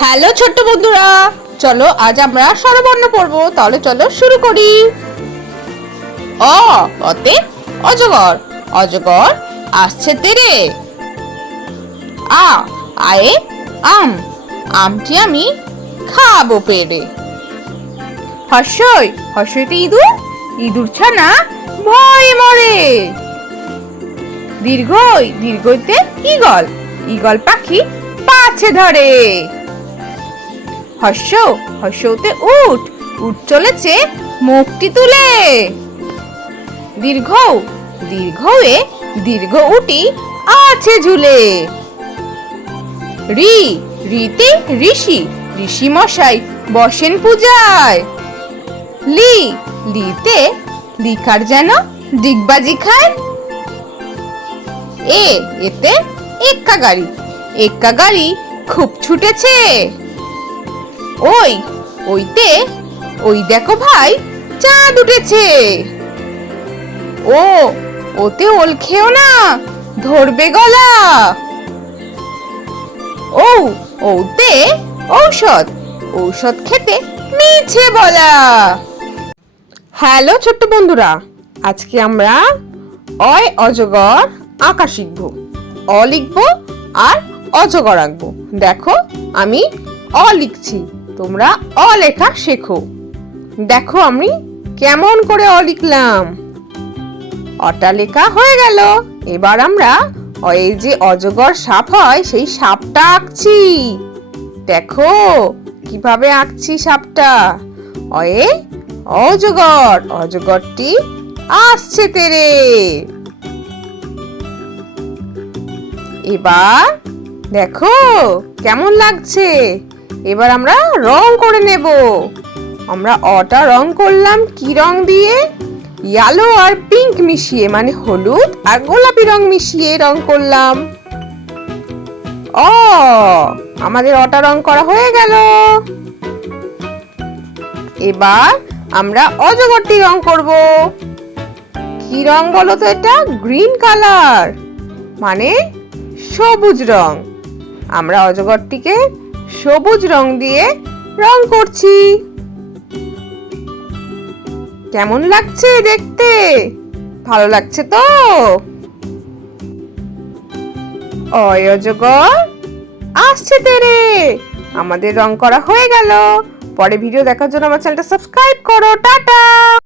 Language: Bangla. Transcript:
হ্যালো ছোট্ট বন্ধুরা, চলো আজ আমরা স্বরবর্ণ পড়বো। তাহলে চলো শুরু করি। অ অতে অজগর, অজগর আসছে তেরে। আ আয়ে আম, আমটি আমি খাবো পেরে। হর্ষই হর্ষইতে ইঁদুর, ইঁদুর ছানা ভয়ে মরে। দীর্ঘই দীর্ঘইতে ঈগল, ঈগল পাখি পাছে ধরে। হর্ষ হর্ষতে উট, উট চলেছে মুখটি তুলে। দীর্ঘ দীর্ঘয়ে দীর্ঘ উটি আছে ঝুলে। রি রিতে ঋষি, ঋষি মশাই বসেন পূজায়। লি লিতে লিকার যেন ডিগবাজি খায়। এ এতে এক্কা গাড়ি, এক্কা গাড়ি খুব ছুটেছে। ওই ওইতে ওই দেখো ভাই চাঁদ উঠেছে। ও ওতে ওল খেও না, ধরবে গলা। ও ওতে ঔষধ, ঔষধ খেতে মিছে বলা। হ্যালো ছোট্ট বন্ধুরা, আজকে আমরা অয় অজগর আঁকা শিখবো। অ লিখবো আর অজগর আঁকবো। দেখো আমি অ লিখছি, তোমরা অ লেখা শেখো। দেখো আমি কেমন করে অ লিখলাম। অটা লেখা হয়ে গেল। এবার আমরা এই যে অজগর সাপ হয় সেই সাপটা আঁকছি। দেখো কিভাবে আঁকছি সাপটা। অয়ে অজগর, অজগরটি আসছে তেরে। এবার দেখো কেমন লাগছে। এবার আমরা রং করে নেব। আমরা অটা রং করলাম কি রং দিয়ে? ইয়েলো আর পিঙ্ক মিশিয়ে, মানে হলুদ আর গোলাপি রং মিশিয়ে রং করলাম। আমাদের অটা রং করা হয়ে গেল। এবার আমরা অজগরটি রং করব। কি রং বলো তো? এটা গ্রিন কালার, মানে সবুজ রং। আমরা অজগরটিকে সবুজ রং দিয়ে রং করছি। কেমন লাগছে দেখতে? ভালো লাগছে তো? অয় অজগর আসছে তেরে। আমাদের রং করা হয়ে গেল। পরে ভিডিও দেখার জন্য আমার চ্যানেলটা সাবস্ক্রাইব করো। টাটা।